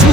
Thụ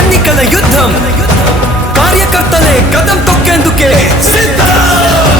ఎన్నికల యుద్ధం కార్యకర్తలే కదం తొక్కేందుకే సిద్ధం